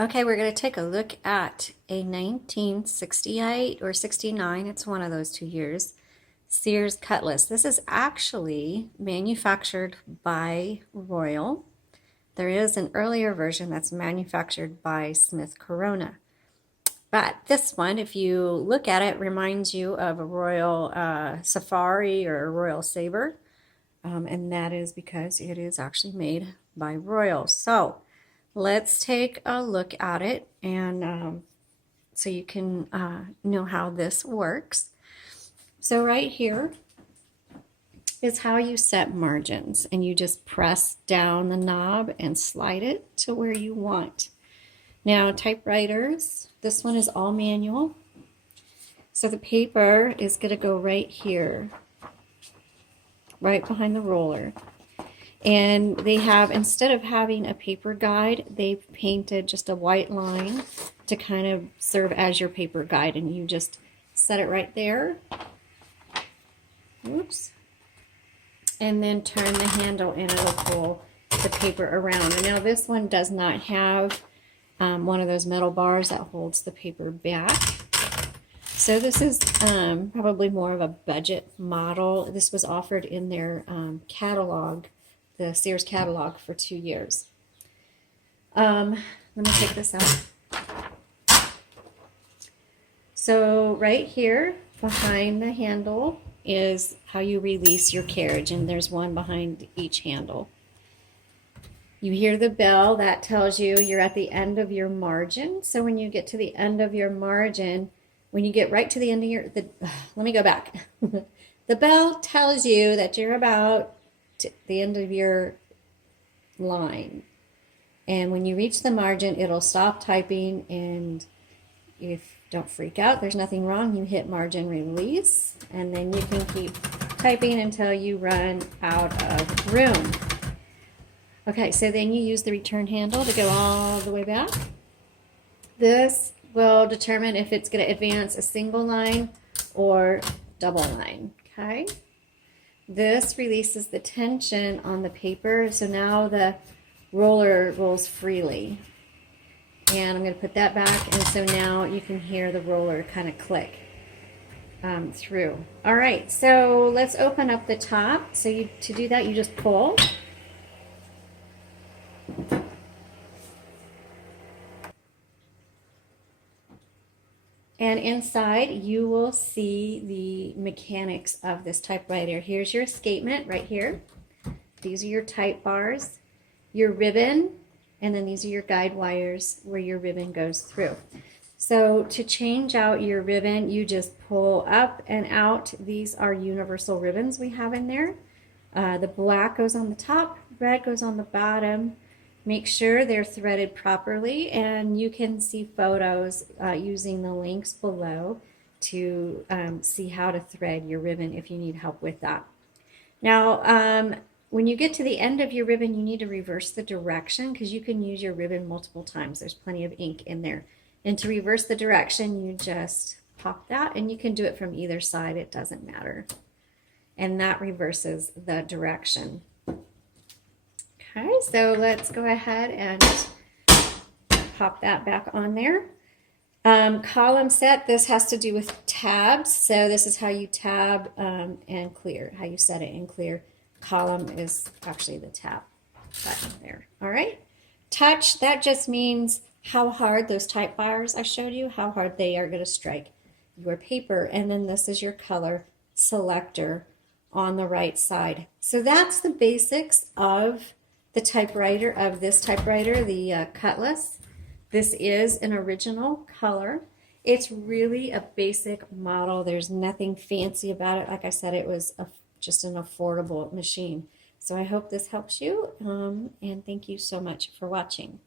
Okay, we're going to take a look at a 1968 or 69, it's one of those 2 years, Sears Cutlass. This is actually manufactured by Royal. There is an earlier version that's manufactured by Smith Corona. But this one, if you look at it, reminds you of a Royal Safari or a Royal Sabre. And that is because it is actually made by Royal. So let's take a look at it, and so you can know how this works. So right here is how you set margins, and you just press down the knob and slide it to where you want. Now, typewriters, this one is all manual. So the paper is going to go right here, right behind the roller. And they have, instead of having a paper guide, they've painted just a white line to kind of serve as your paper guide. And you just set it right there. Oops. And then turn the handle and it'll pull the paper around. And now this one does not have one of those metal bars that holds the paper back. So this is probably more of a budget model. This was offered in their catalog, the Sears catalog, for 2 years. Let me take this out. So right here behind the handle is how you release your carriage, and there's one behind each handle. You hear the bell that tells you you're at the end of your margin. So when you get to the end of your margin, when you get right to the end of your, let me go back. The bell tells you that you're about to the end of your line. And when you reach the margin, it'll stop typing, and don't freak out, there's nothing wrong. You hit margin release, and then you can keep typing until you run out of room. Okay, so then you use the return handle to go all the way back. This will determine if it's going to advance a single line or double line, okay? This releases the tension on the paper, so now the roller rolls freely. And I'm going to put that back, and so now you can hear the roller kind of click through. All right, so let's open up the top. So to do that, you just pull. And inside, you will see the mechanics of this typewriter. Here's your escapement right here. These are your type bars, your ribbon, and then these are your guide wires where your ribbon goes through. So to change out your ribbon, you just pull up and out. These are universal ribbons we have in there. The black goes on the top, red goes on the bottom. Make sure they're threaded properly, and you can see photos using the links below to see how to thread your ribbon if you need help with that. Now, when you get to the end of your ribbon, you need to reverse the direction, because you can use your ribbon multiple times. There's plenty of ink in there. And to reverse the direction, you just pop that, and you can do it from either side. It doesn't matter. And that reverses the direction. Okay, so let's go ahead and pop that back on there. Column set, this has to do with tabs. So this is how you tab and clear, how you set it and clear. Column is actually the tab button there. All right. Touch, that just means how hard those type bars I showed you, how hard they are going to strike your paper. And then this is your color selector on the right side. So that's the basics of the typewriter, of this typewriter, the Cutlass. This is an original color. It's really a basic model. There's nothing fancy about it. Like I said, it was just an affordable machine. So I hope this helps you, and thank you so much for watching.